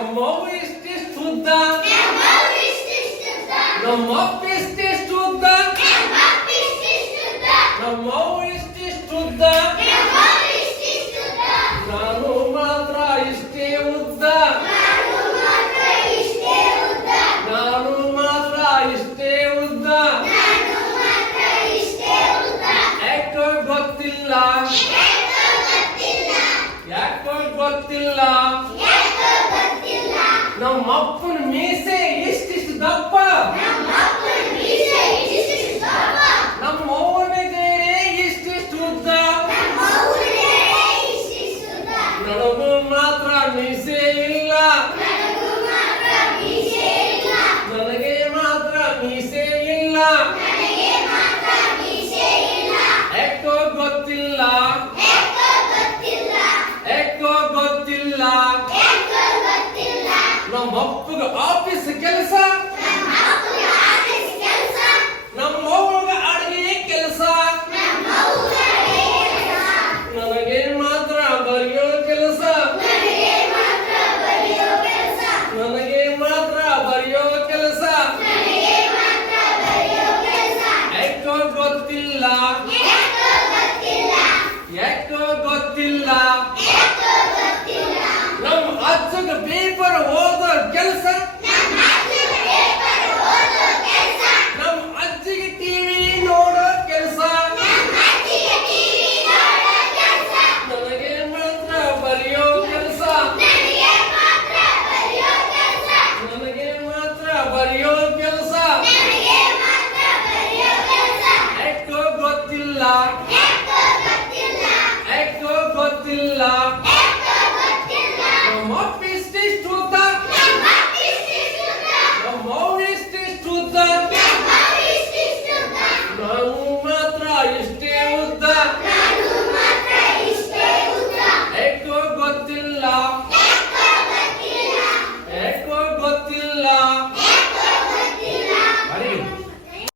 ನಮ್ಮವ್ವ ಇಷ್ಟಿಷ್ಟು ಉದ್ದ, ನಮ್ಮಪ್ಪ ಇಷ್ಟಿಷ್ಟು ಉದ್ದ, ನಮ್ಮವ್ವ ಇಷ್ಟಿಷ್ಟು ಉದ್ದ, ನಾನು ಮಾತ್ರ ಇಷ್ಟೇ ಉದ್ದ, ನಾನು ಮಾತ್ರ ಇಷ್ಟೇ ಉದ್ದ. ಯಾಕೋ ಗೊತ್ತಿಲ್ಲ, ಯಾಕೋ ಗೊತ್ತಿಲ್ಲ, ನಮ್ಮಪ್ಪನ ಮೀಸೆ ಇಷ್ಟಿಷ್ಟು ದಪ್ಪ, ನಮ್ಮವ್ವನ ಗೆರೆ ಇಷ್ಟಿಷ್ಟು ಉದ್ದ, ನನಗೂ ಮಾತ್ರ ಮೀಸೆ ಇಲ್ಲ, ನನಗೆ ಮಾತ್ರ ಮೀಸೆ ಇಲ್ಲ. ಯಾಕೋ ಗೊತ್ತಿಲ್ಲ, ಯಾಕೋ ಗೊತ್ತಿಲ್ಲ, ನಮ್ಮಪ್ಪಗ ಆಫೀಸ್ ಕೆಲಸ, ನಮ್ಮವ್ವಗ ಅಡುಗೆ ಕೆಲಸ, ನನಗೆ ಮಾತ್ರ ಬರೆಯೋ ಕೆಲಸ, ನನಗೆ ಮಾತ್ರ ಬರೆಯೋ ಕೆಲಸ. ಯಾಕೋ ಗೊತ್ತಿಲ್ಲ, ಯಾಕೋ ಗೊತ್ತಿಲ್ಲ, ನಮ್ಮ ಅಜ್ಜಗ ಪೇಪರ್ ಓದೋ ಕೆಲಸ, ನಮ್ಮ ಅಜ್ಜಿಗೆ ಟಿವಿ ನೋಡೋ ಕೆಲಸ, ನನಗೆ ಮಾತ್ರ ಬರೆಯೋ ಕೆಲಸ, ನನಗೆ ಮಾತ್ರ ಬರೆಯೋ ಕೆಲಸ. ಯಾಕೋ ಗೊತ್ತಿಲ್ಲ,